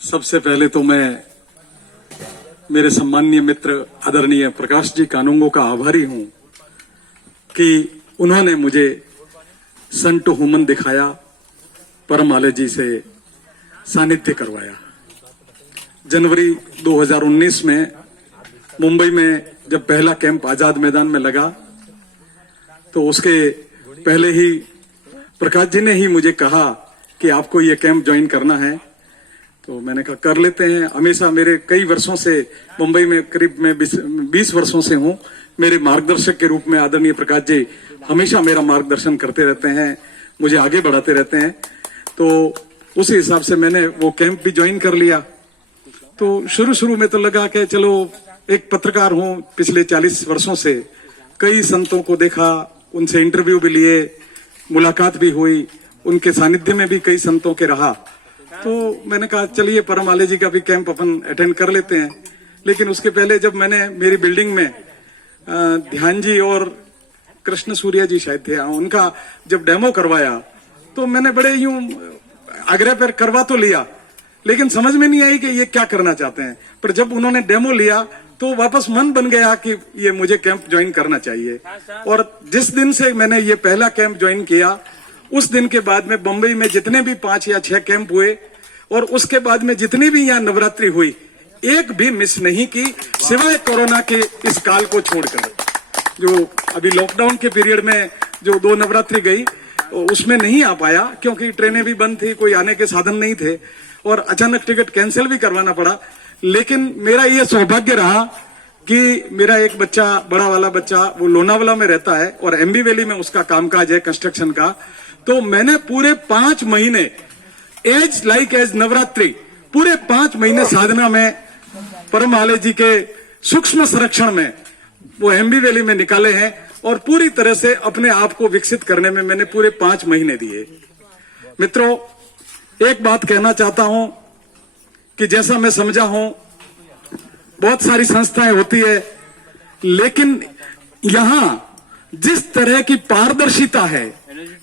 सबसे पहले तो मैं मेरे सम्माननीय मित्र आदरणीय प्रकाश जी कानूंगो का आभारी हूं कि उन्होंने मुझे सन टू ह्यूमन दिखाया, परमाले जी से सानिध्य करवाया। जनवरी 2019 में मुंबई में जब पहला कैंप आजाद मैदान में लगा तो उसके पहले ही प्रकाश जी ने ही मुझे कहा कि आपको ये कैंप ज्वाइन करना है। तो मैंने कहा कर लेते हैं। हमेशा मेरे कई वर्षों से मुंबई में करीब मैं 20 वर्षों से हूं। मेरे मार्गदर्शक के रूप में आदरणीय प्रकाश जी हमेशा मेरा मार्गदर्शन करते रहते हैं, मुझे आगे बढ़ाते रहते हैं। तो उसी हिसाब से मैंने वो कैंप भी ज्वाइन कर लिया। तो शुरू में तो लगा कि चलो, एक पत्रकार हूं, पिछले 40 वर्षों से कई संतों को देखा, उनसे इंटरव्यू भी लिए, मुलाकात भी हुई, उनके सानिध्य में भी कई संतों के रहा। तो मैंने कहा चलिए परमाले जी का भी कैंप अपन अटेंड कर लेते हैं। लेकिन उसके पहले जब मैंने मेरी बिल्डिंग में ध्यान जी और कृष्ण सूर्या जी शायद थे, उनका जब डेमो करवाया तो मैंने बड़े यूं आग्रह पर करवा तो लिया, लेकिन समझ में नहीं आई कि ये क्या करना चाहते हैं। पर जब उन्होंने डेमो लिया तो वापस मन बन गया कि ये मुझे कैंप ज्वाइन करना चाहिए। और जिस दिन से मैंने ये पहला कैंप ज्वाइन किया, उस दिन के बाद में बंबई में जितने भी 5 या 6 कैंप हुए और उसके बाद में जितनी भी यहाँ नवरात्रि हुई, एक भी मिस नहीं की, सिवाय कोरोना के इस काल को छोड़कर। जो अभी लॉकडाउन के पीरियड में जो 2 नवरात्रि गई उसमें नहीं आ पाया क्योंकि ट्रेनें भी बंद थी, कोई आने के साधन नहीं थे और अचानक टिकट कैंसिल भी करवाना पड़ा। लेकिन मेरा ये सौभाग्य रहा कि मेरा एक बच्चा, बड़ा वाला बच्चा, वो लोनावाला में रहता है और एमबी वैली में उसका कामकाज है कंस्ट्रक्शन का। तो मैंने पूरे 5 महीने एज नवरात्रि, पूरे 5 महीने साधना में परमाले जी के सूक्ष्म संरक्षण में वो एमबी वैली में निकाले हैं और पूरी तरह से अपने आप को विकसित करने में मैंने पूरे 5 महीने दिए। मित्रों, एक बात कहना चाहता हूं कि जैसा मैं समझा हूं, बहुत सारी संस्थाएं होती है, लेकिन यहां जिस तरह की पारदर्शिता है,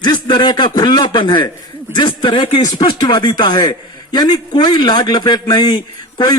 जिस तरह का खुलापन है, जिस तरह की स्पष्टवादिता है, यानी कोई लाग लपेट नहीं, कोई